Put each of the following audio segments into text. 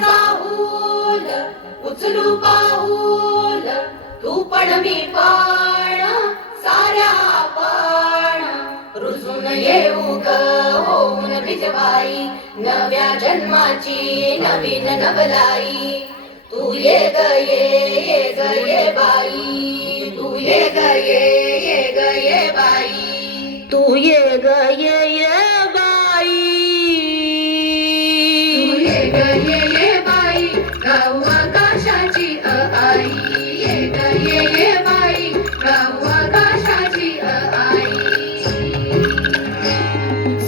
जाऊल उचलू पाऊल तू पण मी पण साऱ्या पण रुजून येऊ ग होऊन भिजवाई नव्या जन्माची नवीन नवलाई. तू ये ग ये ये ग ये बाई. तू ये ग ये ये ग ये बाई. तू ये ग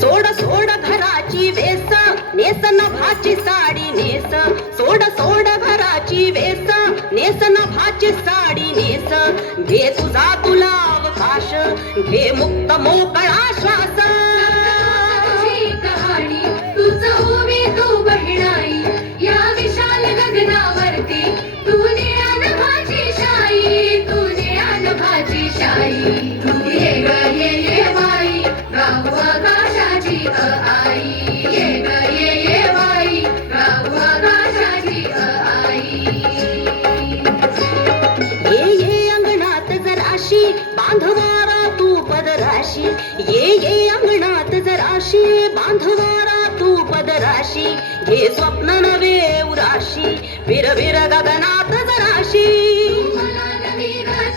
सोड सोड घराची वेस नेस नभाची साडी नेस. सोड सोड घराची वेस नेस नभाची साडी नेस. घे तुझा तुला अवकाश घे मुक्त मोकळा श्वास. शाई तू ये ग ये ये बाई गाऊ आकाशाची अ आई. ये ग ये ये बाई गाऊ आकाशाची अ आई. ये ये अंगणात जराशी बांधवारा तू पदराशी ये ये अंगणात जराशी बांधवारा तू पदराशी घे स्वप्न नवे उराशी विर विर गगनात जराशी.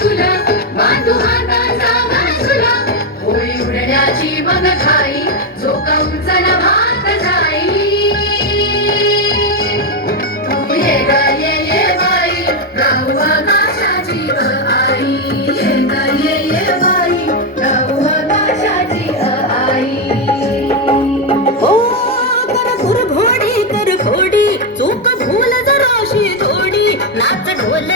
तुला बांधू हाताचा होळी उडण्याची मग खाई जो भात जाई तू ये ये ये बाई आकाशाची ग आई ये ये ये बाई आकाशाची ग आई हो कर घोडी कर घोडी चूक भूल जराशी थोडी नाच ढोल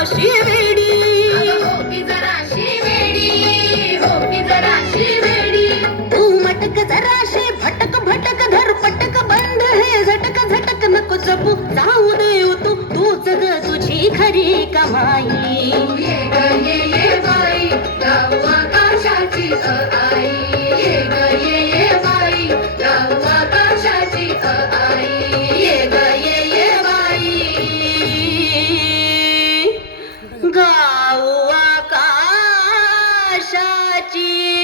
जराशी वेडी. की जराशी वेडी की जराशी वेडी. तू मटक जराशे भटक भटक धर पटक बंद हे झटक झटक नको जपू जाऊ देऊ तू तूच ग तुझी खरी कमाई. ये ये ये बाई. 金